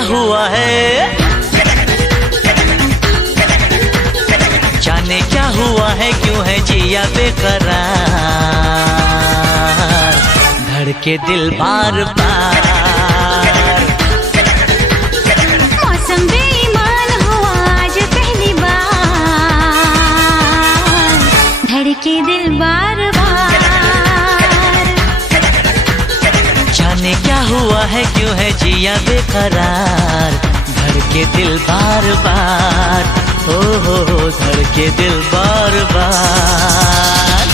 हुआ है, जाने क्या हुआ है, क्यों है जिया बेकरार, धड़के दिल बार बार। मौसम बेईमान हुआ आज पहली बार, धड़के दिल बार बार। जाने क्या हुआ है, क्यों है जिया बेकरार, धड़के दिल बार बार, ओ हो धड़के दिल बार बार।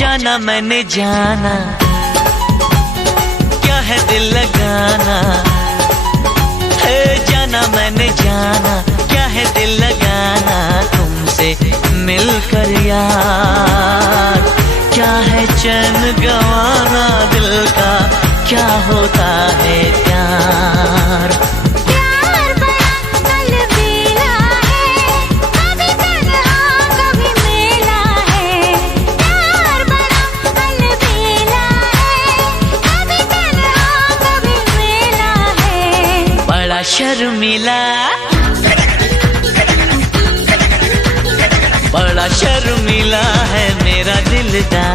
जाना मैंने जाना, क्या है दिल लगाना, है जाना मैंने जाना, क्या है दिल लगाना, तुमसे मिलकर यार, क्या है चैन गंवाना दिल का, क्या होता है प्यार। शर्मिला बड़ा शर्मिला है मेरा दिलदार,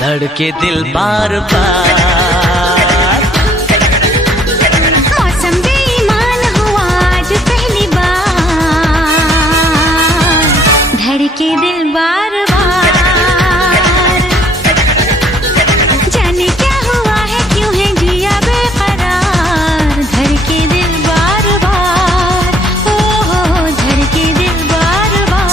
धड़के दिल बार बार। मौसम बेईमान हुआ आज पहली बार, धड़के दिल बार बार। जाने क्या हुआ है, क्यों है जिया बेकरार, धड़के दिल बार बार, ओ हो धड़के दिल बार बार।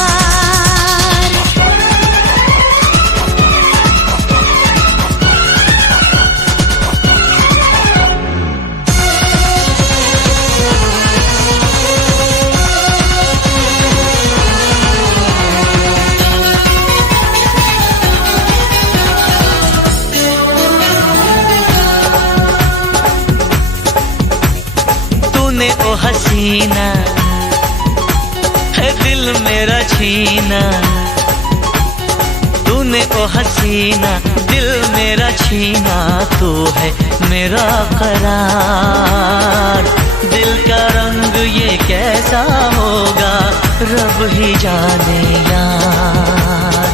तूने ओ हसीना है दिल मेरा छीना, तूने ओ हसीना दिल मेरा छीना, तू है मेरा करार, दिल का रंग ये कैसा होगा रब ही जाने यार।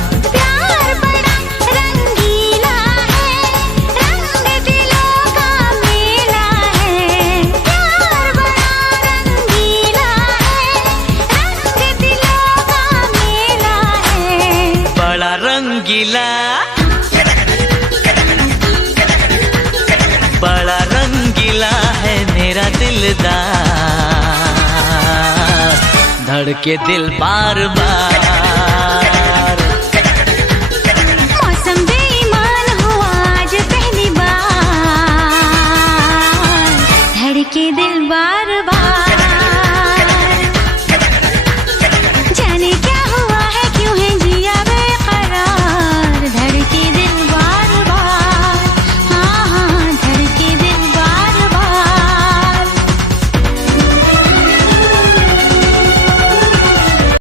रंगीला बड़ा रंगीला है मेरा दिलदार, धड़के दिल बार बार।